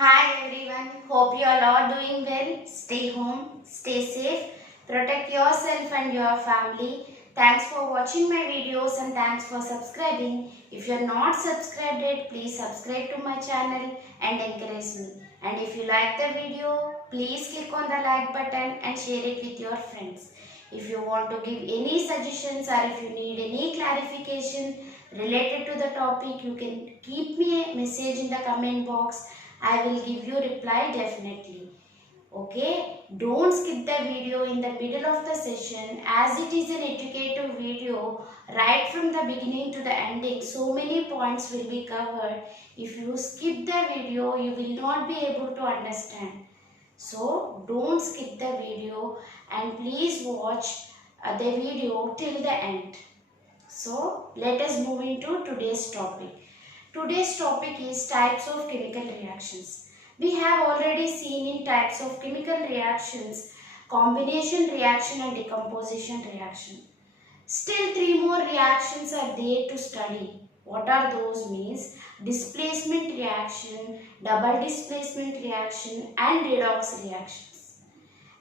Hi everyone, hope you all are doing well. Stay home, stay safe, protect yourself and your family. Thanks for watching my videos and thanks for subscribing. If you are not subscribed yet, please subscribe to my channel and encourage me. And if you like the video, please click on the like button and share it with your friends. If you want to give any suggestions or if you need any clarification related to the topic, you can keep me a message in the comment box. I will give you reply definitely. Okay, don't skip the video in the middle of the session as it is an educative video right from the beginning to the ending. So many points will be covered. If you skip the video, you will not be able to understand. So don't skip the video and please watch the video till the end. So let us move into today's topic. Today's topic is types of chemical reactions. We have already seen in types of chemical reactions combination reaction and decomposition reaction. Still three more reactions are there to study. What are those means? Displacement reaction, double displacement reaction and redox reactions.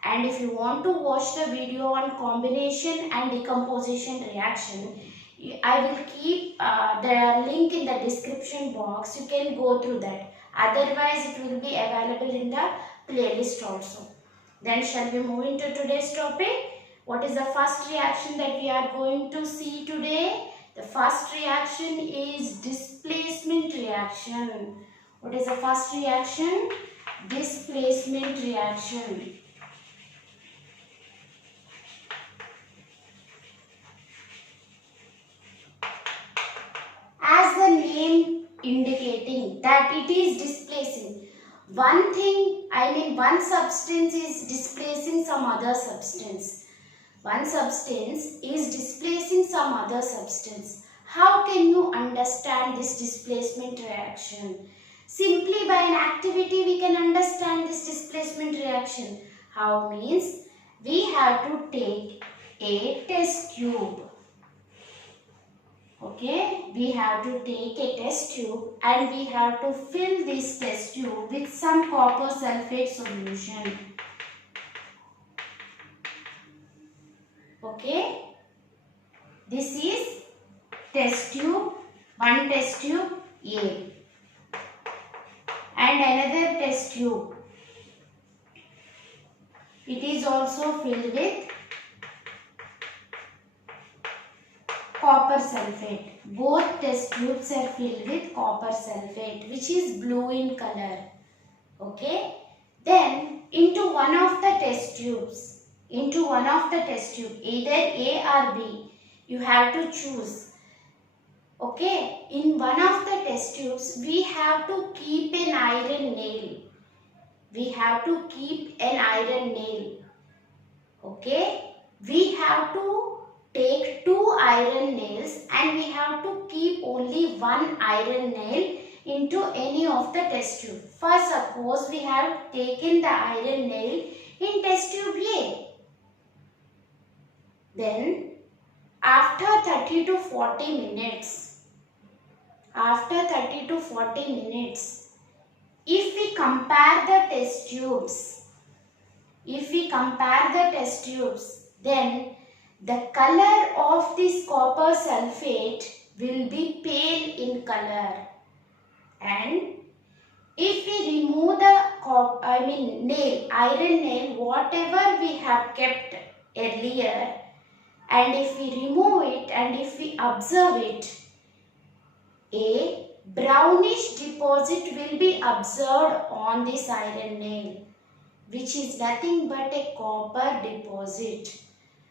And if you want to watch the video on combination and decomposition reaction, I will keep the link in the description box. You can go through that. Otherwise, it will be available in the playlist also. Then shall we move into today's topic? What is the first reaction that we are going to see today? The first reaction is displacement reaction. What is the first reaction? Displacement reaction. As the name indicating that it is displacing one substance is displacing some other substance. One substance is displacing some other substance. How can you understand this displacement reaction? Simply by an activity we can understand this displacement reaction. How means we have to take a test tube. Okay, we have to take a test tube and we have to fill this test tube with some copper sulfate solution. Okay, this is test tube, one test tube A and another test tube. It is also filled with copper sulfate. Both test tubes are filled with copper sulfate, which is blue in color. Okay. Then into one of the test tubes, either A or B, you have to choose. Okay. In one of the test tubes, we have to keep an iron nail. Okay. We have to take two iron nails and we have to keep only one iron nail into any of the test tube. First, suppose we have taken the iron nail in test tube A. Then after 30 to 40 minutes, if we compare the test tubes, then the color of this copper sulfate will be pale in color, and if we remove the iron nail, whatever we have kept earlier, and if we remove it and if we observe it, a brownish deposit will be observed on this iron nail, which is nothing but a copper deposit.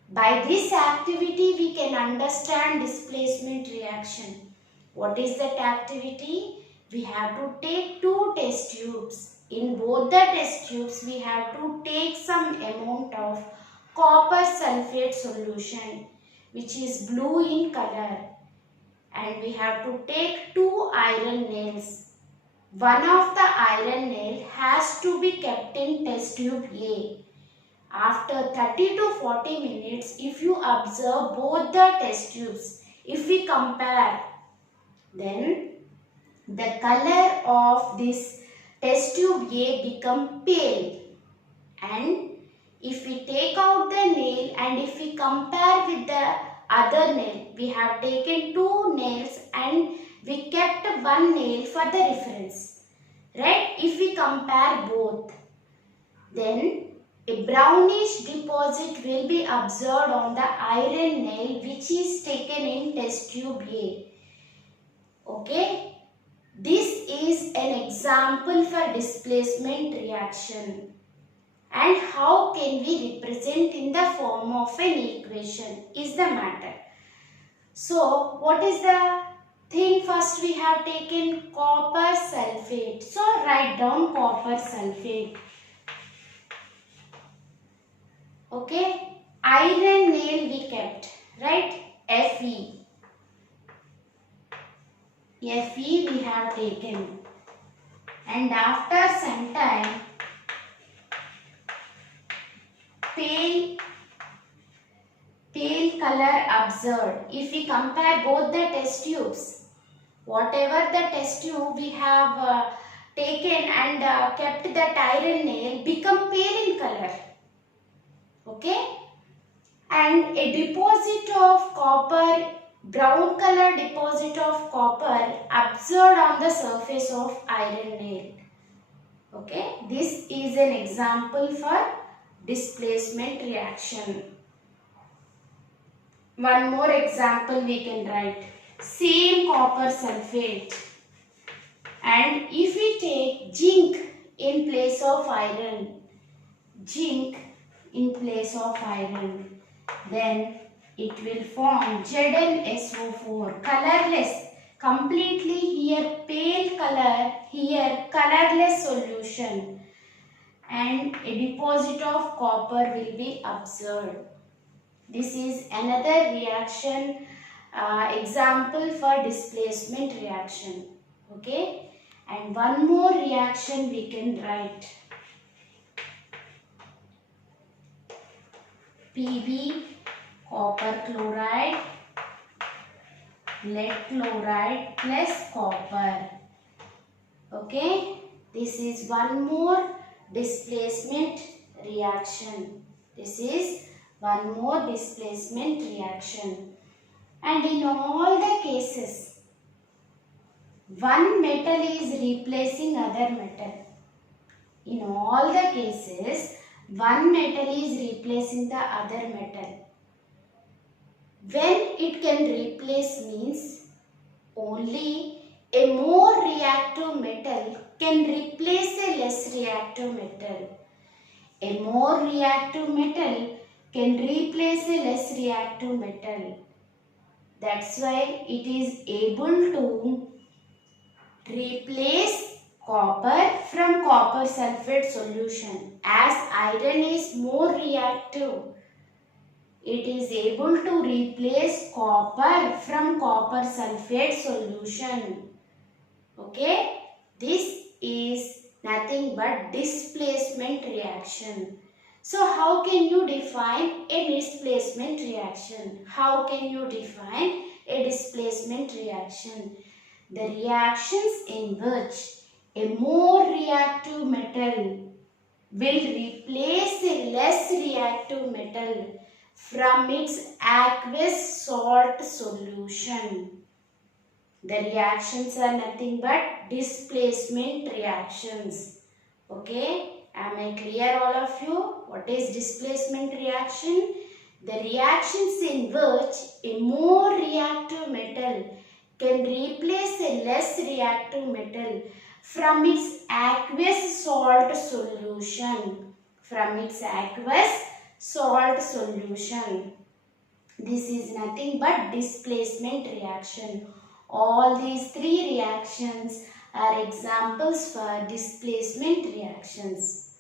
By this activity, we can understand displacement reaction. What is that activity? We have to take two test tubes. In both the test tubes, we have to take some amount of copper sulfate solution, which is blue in color. And we have to take two iron nails. One of the iron nail has to be kept in test tube A. After 30 to 40 minutes, if you observe both the test tubes, if we compare, then the color of this test tube A become pale. And if we take out the nail and if we compare with the other nail, we have taken two nails and we kept one nail for the reference. Right? If we compare both, then a brownish deposit will be observed on the iron nail which is taken in test tube A. Okay? This is an example for displacement reaction. And how can we represent in the form of an equation is the matter. So, what is the thing? First we have taken copper sulfate. So, write down copper sulfate. Okay. Iron nail we kept. Right? Fe. Fe we have taken. And after some time, pale color observed. If we compare both the test tubes, whatever the test tube we have taken and kept that iron nail become pale in color. Okay? And a deposit of copper, brown color deposit of copper observed on the surface of iron nail. Okay? This is an example for displacement reaction. One more example we can write. Same copper sulfate. And if we take zinc in place of iron, then it will form ZnSO4, colorless, completely here pale color, here colorless solution, and a deposit of copper will be observed. This is another reaction example for displacement reaction. Okay, and one more reaction we can write. Pb, copper chloride, lead chloride plus copper. Okay, this is one more displacement reaction. This is one more displacement reaction. And in all the cases, one metal is replacing other metal. In all the cases, one metal is replacing the other metal. When it can replace means only a more reactive metal can replace a less reactive metal. A more reactive metal can replace a less reactive metal. That's why it is able to replace copper from copper sulfate solution. As iron is more reactive, it is able to replace copper from copper sulfate solution. Okay, this is nothing but displacement reaction. So how can you define a displacement reaction? How can you define a displacement reaction? The reactions in which a more reactive metal will replace a less reactive metal from its aqueous salt solution. The reactions are nothing but displacement reactions. Okay? Am I clear all of you? What is displacement reaction? The reactions in which a more reactive metal can replace a less reactive metal from its aqueous salt solution. From its aqueous salt solution. This is nothing but displacement reaction. All these three reactions are examples for displacement reactions.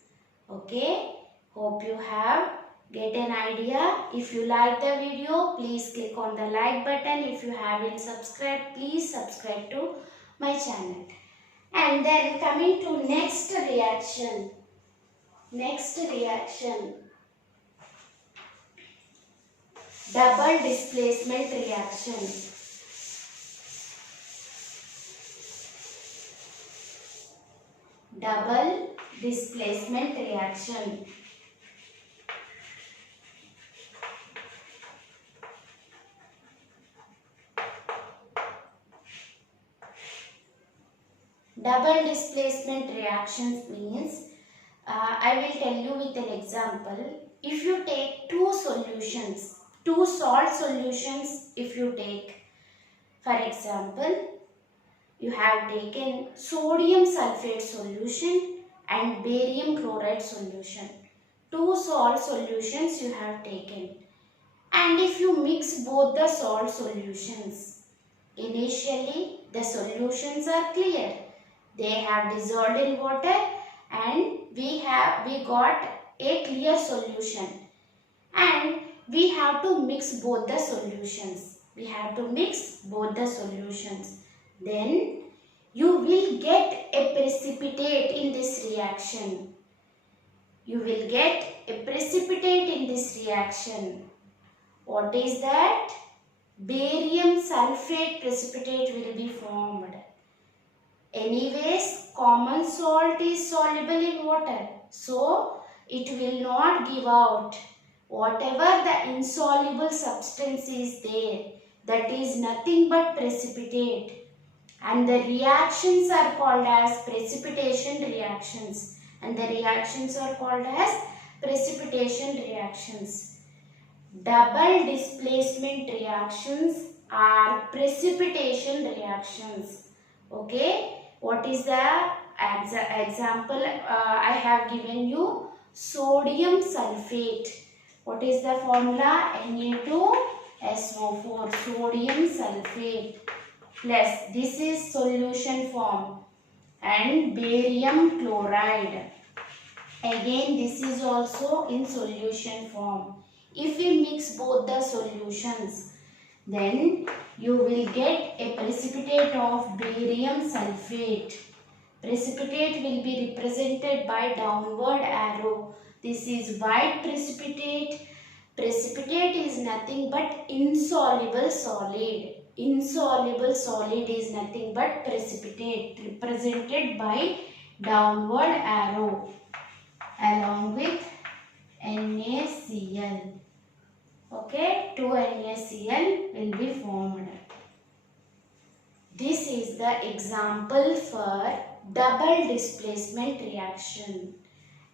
Okay, hope you have get an idea. If you like the video, please click on the like button. If you haven't subscribed, please subscribe to my channel. And then coming to next reaction. Double displacement reaction. double displacement reaction. Double displacement reactions means, I will tell you with an example. If you take two solutions, two salt solutions, if you take, for example, you have taken sodium sulfate solution and barium chloride solution. Two salt solutions you have taken. And if you mix both the salt solutions, initially the solutions are clear. They have dissolved in water and we got a clear solution. And we have to mix both the solutions. We have to mix both the solutions. Then you will get a precipitate in this reaction. You will get a precipitate in this reaction. What is that? Barium sulfate precipitate will be formed. Anyways, common salt is soluble in water, so it will not give out. Whatever the insoluble substance is there, that is nothing but precipitate. And the reactions are called as precipitation reactions. And the reactions are called as precipitation reactions. Double displacement reactions are precipitation reactions. Okay. What is the example? I have given you sodium sulfate. What is the formula? Na2SO4, sodium sulfate, plus this is solution form, and barium chloride. Again, this is also in solution form. If we mix both the solutions, then you will get a precipitate of barium sulfate. Precipitate will be represented by downward arrow. This is white precipitate. Precipitate is nothing but insoluble solid. Insoluble solid is nothing but precipitate, represented by downward arrow along with NaCl. Okay, 2 NaCl will be formed. This is the example for double displacement reaction.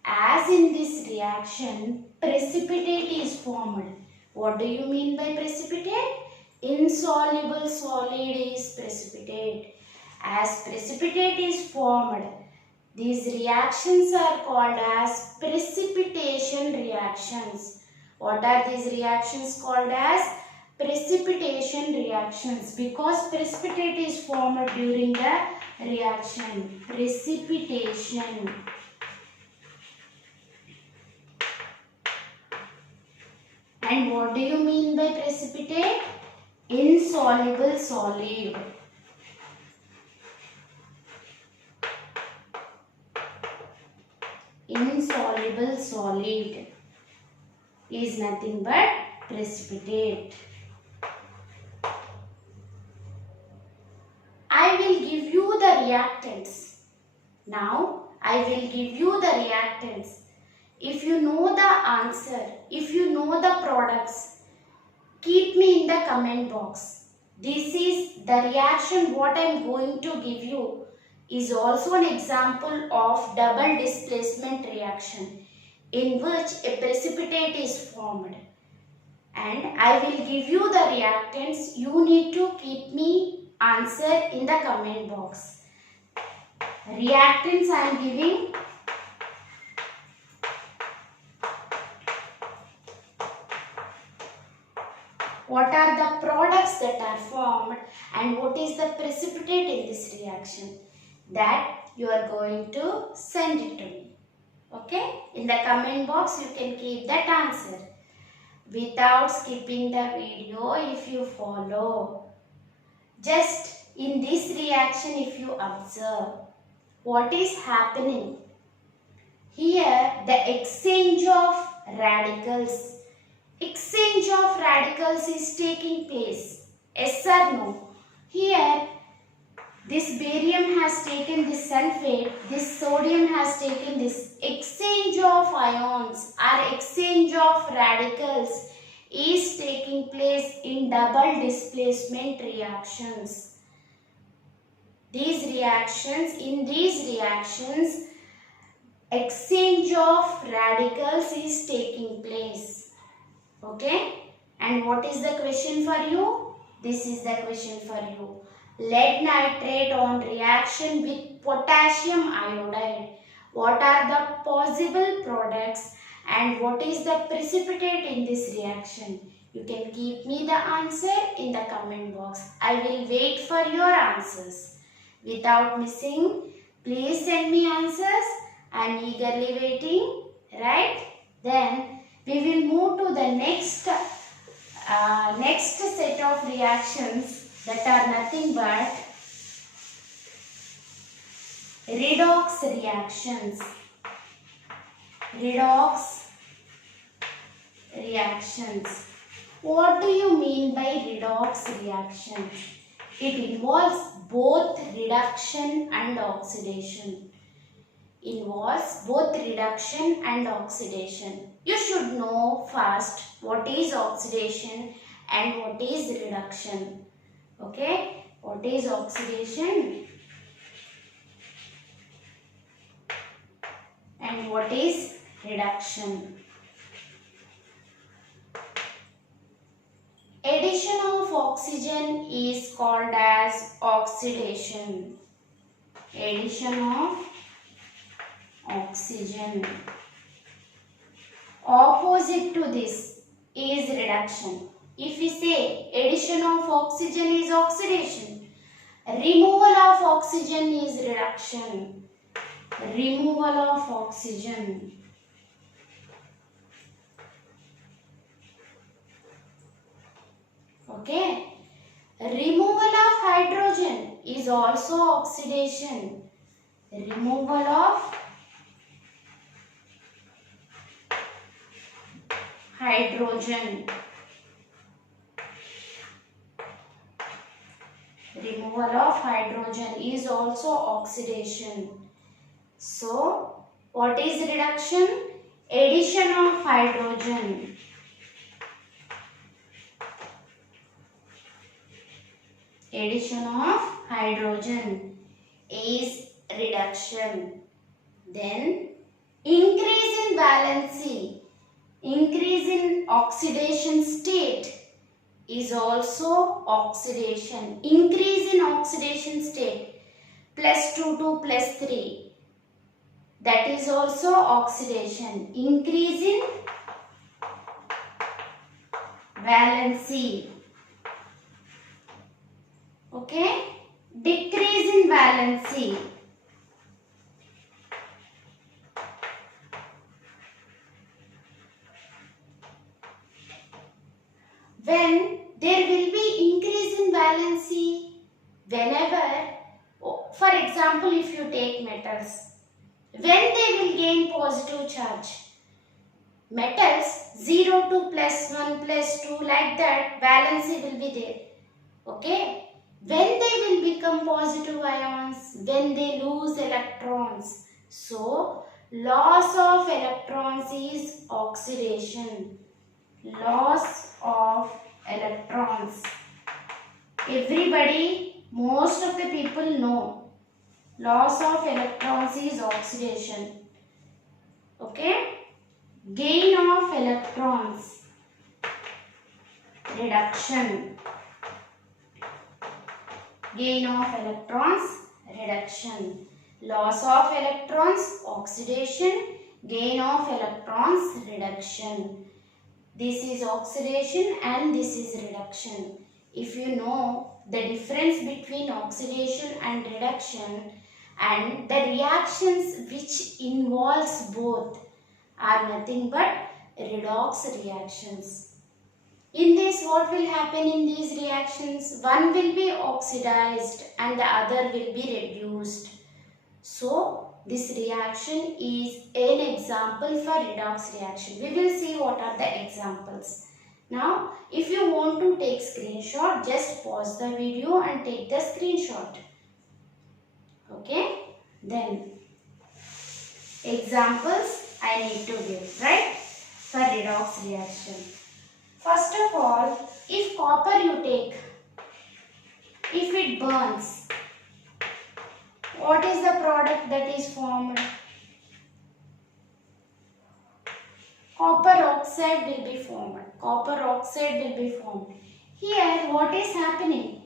As in this reaction, precipitate is formed. What do you mean by precipitate? Insoluble solid is precipitate. As precipitate is formed, these reactions are called as precipitation reactions. What are these reactions called as? Precipitation reactions, because precipitate is formed during the reaction. Precipitation. And what do you mean by precipitate? Insoluble solid. Insoluble solid is nothing but precipitate. I will give you the reactants. Now, I will give you the reactants. If you know the answer, if you know the products, keep me in the comment box. This is the reaction what I am going to give you is also an example of double displacement reaction in which a precipitate is formed. And I will give you the reactants. You need to keep me answer in the comment box. Reactants I am giving. What are the products that are formed and what is the precipitate in this reaction? That you are going to send it to me. Okay? In the comment box you can keep that answer. Without skipping the video, if you follow, just in this reaction if you observe what is happening. Here the exchange of radicals is taking place. Yes or no? Here this barium has taken this sulfate, this sodium has taken this exchange of ions or exchange of radicals is taking place in double displacement reactions. In these reactions, exchange of radicals is taking place. Okay? And what is the question for you? This is the question for you. Lead nitrate on reaction with potassium iodide. What are the possible products and what is the precipitate in this reaction? You can keep me the answer in the comment box. I will wait for your answers. Without missing, please send me answers. I am eagerly waiting. Right? Then we will move to the next set of reactions that are nothing but redox reactions. Redox reactions. What do you mean by redox reactions? It involves both reduction and oxidation. Involves both reduction and oxidation. You should know first what is oxidation and what is reduction. Okay, what is oxidation and what is reduction? Addition of oxygen is called as oxidation. Addition of oxygen. Opposite to this is reduction. If we say addition of oxygen is oxidation, removal of oxygen is reduction. Removal of oxygen. Okay. Removal of hydrogen is also oxidation. Removal of hydrogen. Removal of hydrogen is also oxidation. So, what is reduction? Addition of hydrogen. Addition of hydrogen is reduction. Then, increase in valency, increase in oxidation state is also oxidation. Increase in oxidation state +2 to +3, that is also oxidation. Increase in valency. Okay. Decrease in valency. When there will be increase in valency, whenever, for example, if you take metals, when they will gain positive charge, metals 0 to +1 +2 like that, valency will be there. Okay. When they will become positive ions, when they lose electrons. So, loss of electrons is oxidation. Loss of electrons. Everybody, most of the people know. Loss of electrons is oxidation. Okay. Gain of electrons. Reduction. Gain of electrons, reduction. Loss of electrons, oxidation. Gain of electrons, reduction. This is oxidation and this is reduction. If you know the difference between oxidation and reduction and the reactions which involves both are nothing but redox reactions. In this, what will happen in these reactions? One will be oxidized and the other will be reduced. So, this reaction is an example for redox reaction. We will see what are the examples. Now, if you want to take screenshot, just pause the video and take the screenshot. Okay. Then examples I need to give, right, for redox reaction. First of all, if copper you take, if it burns, what is the product that is formed? Copper oxide will be formed. Copper oxide will be formed. Here what is happening?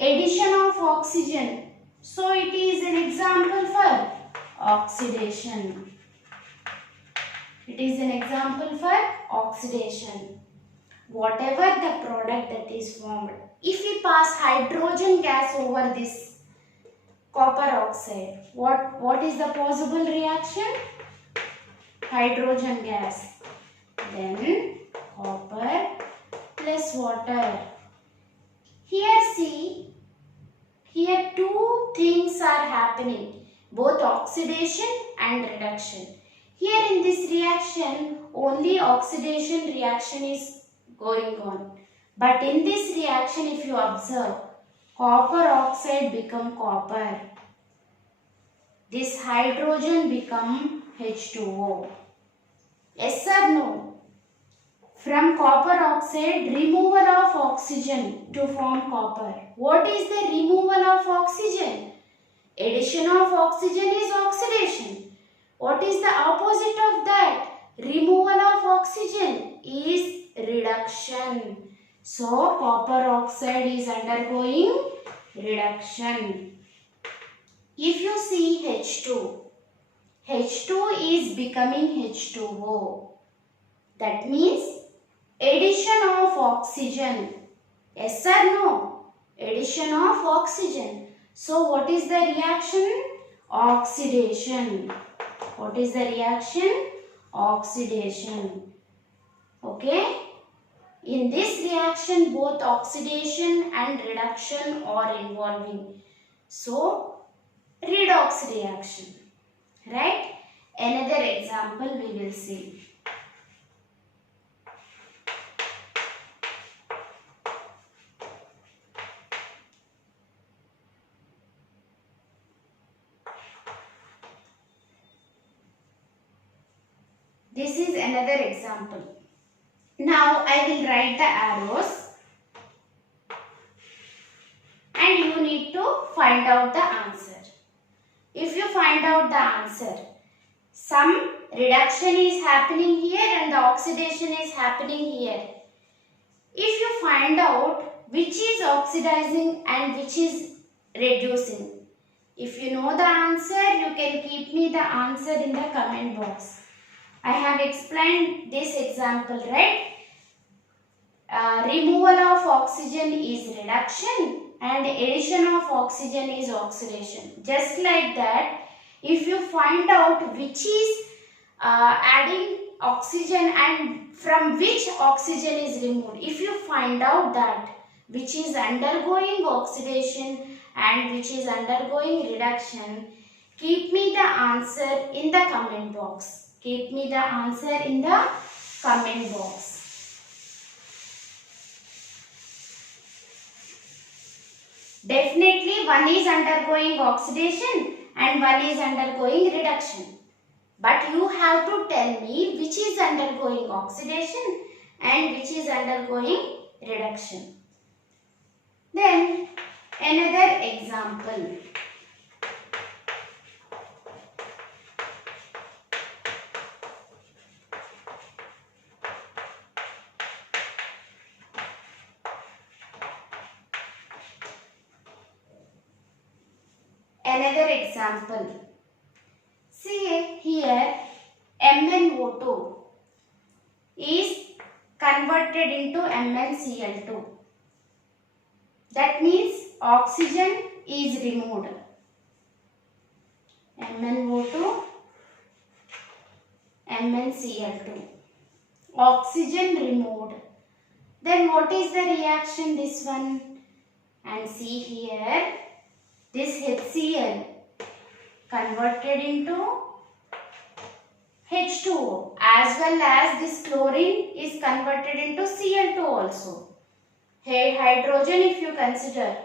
Addition of oxygen. So it is an example for oxidation. It is an example for oxidation. Whatever the product that is formed. If we pass hydrogen gas over this copper oxide, what is the possible reaction? Hydrogen gas. Then copper plus water. Here see, here two things are happening, both oxidation and reduction. Here in this reaction, only oxidation reaction is going on. But in this reaction, if you observe, copper oxide become copper. This hydrogen become H2O. Yes or no? From copper oxide, removal of oxygen to form copper. What is the removal of oxygen? Addition of oxygen is oxidation. What is the opposite of that? Removal of oxygen is reduction. So, copper oxide is undergoing reduction. If you see H2, H2 is becoming H2O. That means addition of oxygen. Yes or no? Addition of oxygen. So what is the reaction? Oxidation. What is the reaction? Oxidation. Okay? In this reaction, both oxidation and reduction are involving. So, redox reaction. Right? Another example we will see. This is another example. Now I will write the arrows and you need to find out the answer. If you find out the answer, some reduction is happening here and the oxidation is happening here. If you find out which is oxidizing and which is reducing, if you know the answer, you can keep me the answer in the comment box. I have explained this example, right? Removal of oxygen is reduction and addition of oxygen is oxidation. Just like that, if you find out which is adding oxygen and from which oxygen is removed, if you find out that which is undergoing oxidation and which is undergoing reduction, keep me the answer in the comment box. Keep me the answer in the comment box. Definitely one is undergoing oxidation and one is undergoing reduction. But you have to tell me which is undergoing oxidation and which is undergoing reduction. Then another example. Another example. See here MnO2 is converted into MnCl2. That means oxygen is removed. MnO2, MnCl2. Oxygen removed. Then what is the reaction, this one? And see here, this HCl converted into H2O, as well as this chlorine is converted into Cl2 also. Hydrogen if you consider,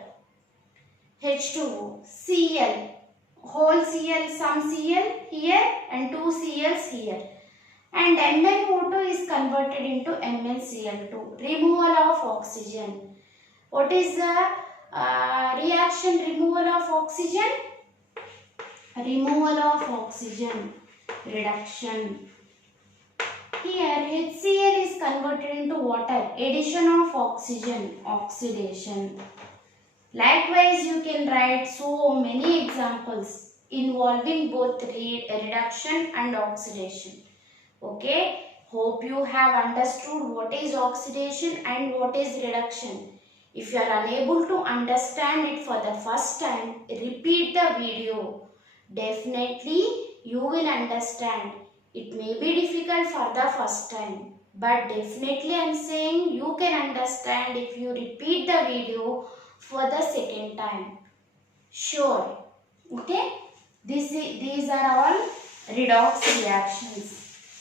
H2O, Cl, whole Cl, some Cl here and 2 Cls here. And MnO2 is converted into MnCl2. Removal of oxygen. What is the reaction removal of oxygen? Removal of oxygen reduction. Here HCl is converted into water. Addition of oxygen, oxidation. Likewise, you can write so many examples involving both reduction and oxidation. Okay, hope you have understood what is oxidation and what is reduction. If you are unable to understand it for the first time, repeat the video. Definitely you will understand. It may be difficult for the first time, but definitely I am saying you can understand if you repeat the video for the second time. Sure. Okay. These are all redox reactions.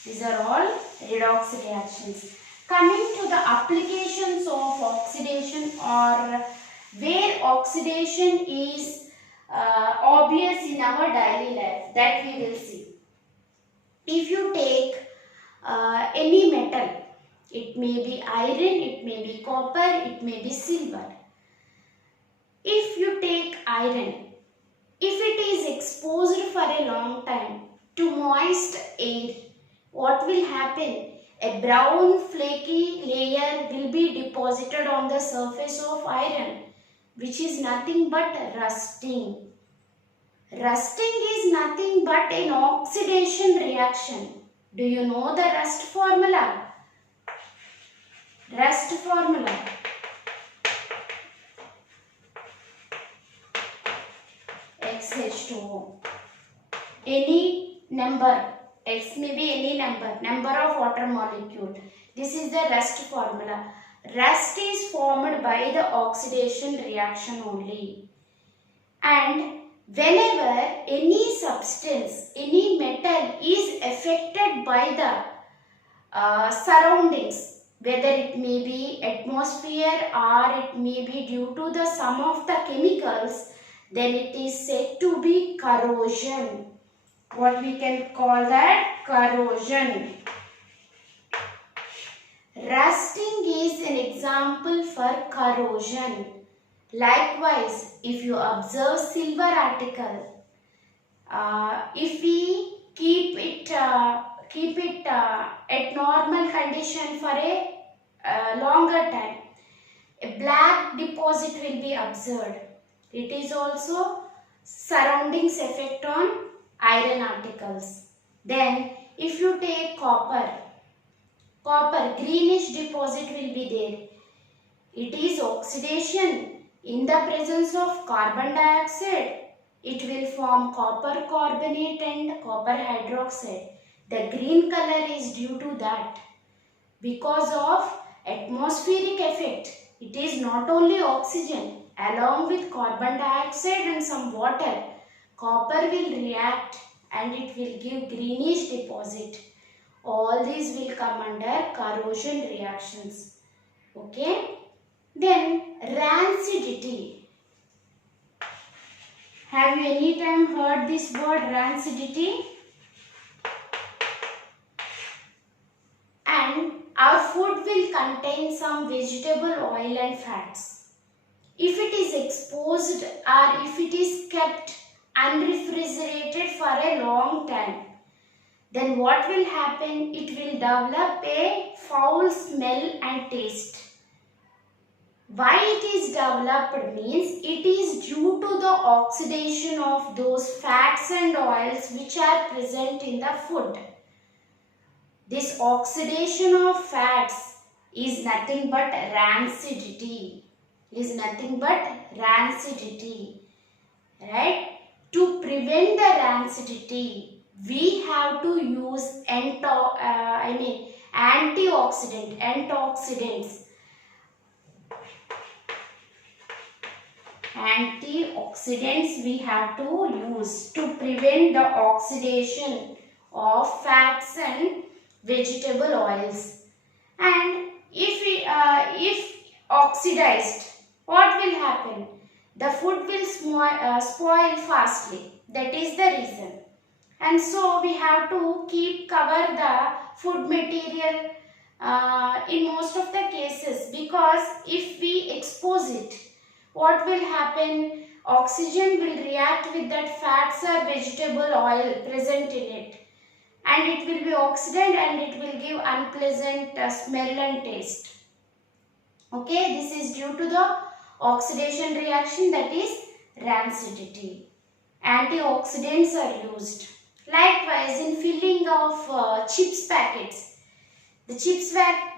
These are all redox reactions. Coming to the applications of oxidation, or where oxidation is obvious in our daily life, that we will see. If you take any metal, it may be iron, it may be copper, it may be silver. If you take iron, if it is exposed for a long time to moist air, what will happen? A brown flaky layer will be deposited on the surface of iron, which is nothing but rusting. Rusting is nothing but an oxidation reaction. Do you know the rust formula? Rust formula. XH2O. Any number, X may be any number of water molecule. This is the rust formula. Rust is formed by the oxidation reaction only. And whenever any substance, any metal is affected by the surroundings, whether it may be atmosphere or it may be due to the sum of the chemicals, then it is said to be corrosion. What we can call that? Corrosion. Rusting is an example for corrosion. Likewise, if you observe silver article, if we keep it at normal condition for a longer time, a black deposit will be observed. It is also surroundings effect on iron articles. Then if you take copper, greenish deposit will be there. It is oxidation. In the presence of carbon dioxide, it will form copper carbonate and copper hydroxide. The green color is due to that. Because of atmospheric effect, it is not only oxygen, along with carbon dioxide and some water, copper will react and it will give greenish deposit. All these will come under corrosion reactions. Okay. Then rancidity. Have you any time heard this word rancidity? And our food will contain some vegetable oil and fats. If it is exposed or if it is kept unrefrigerated for a long time, then what will happen? It will develop a foul smell and taste. Why it is developed means it is due to the oxidation of those fats and oils which are present in the food. This oxidation of fats is nothing but rancidity. Right? To prevent the rancidity, we have to use antioxidants. Antioxidants we have to use to prevent the oxidation of fats and vegetable oils. And if oxidized, what will happen? The food will spoil fastly. That is the reason. And so we have to keep cover the food material in most of the cases, because if we expose it, what will happen? Oxygen will react with that fats or vegetable oil present in it, and it will be oxidized and it will give unpleasant smell and taste. Okay, this is due to the oxidation reaction, that is rancidity. Antioxidants are used. Likewise, in filling of chips packets, the chips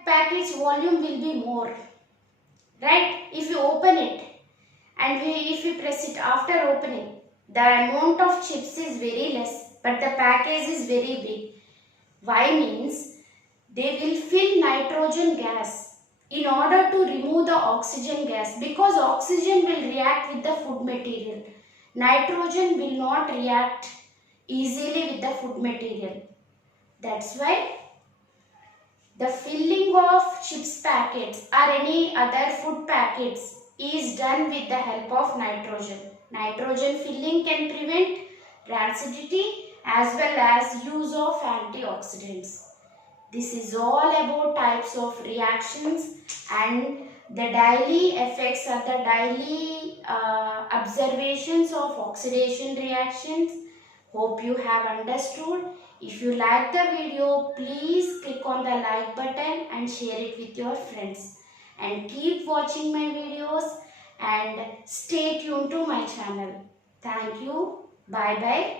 package volume will be more, right? If you open it and if we press it after opening, the amount of chips is very less, but the package is very big. Why? Means they will fill nitrogen gas in order to remove the oxygen gas, because oxygen will react with the food material. Nitrogen will not react easily with the food material. That's why the filling of chips packets or any other food packets is done with the help of nitrogen. Nitrogen filling can prevent rancidity as well as use of antioxidants. This is all about types of reactions and the daily effects or the daily observations of oxidation reactions. Hope you have understood. If you like the video, please click on the like button and share it with your friends. And keep watching my videos and stay tuned to my channel. Thank you. Bye bye.